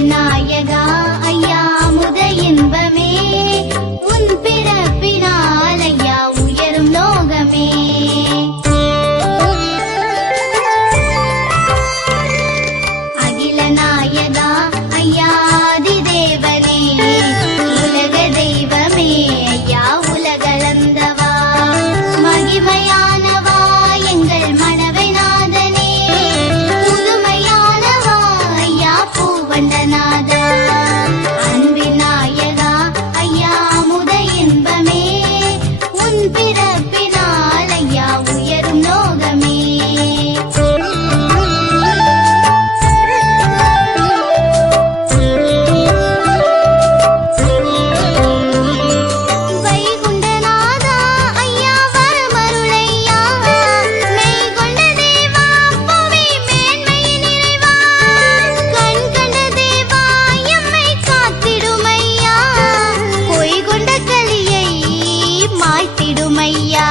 நாயகா. ஐயா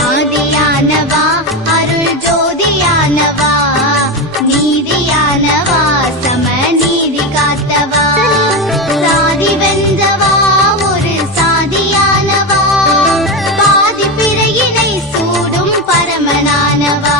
ஆதியானவா அருள் ஜோதியானவா நீதியானவா சம நீதி காத்தவா சாதி வென்றவா ஒரு சாதியானவா பாதி பிறையினை சூடும் பரமனானவா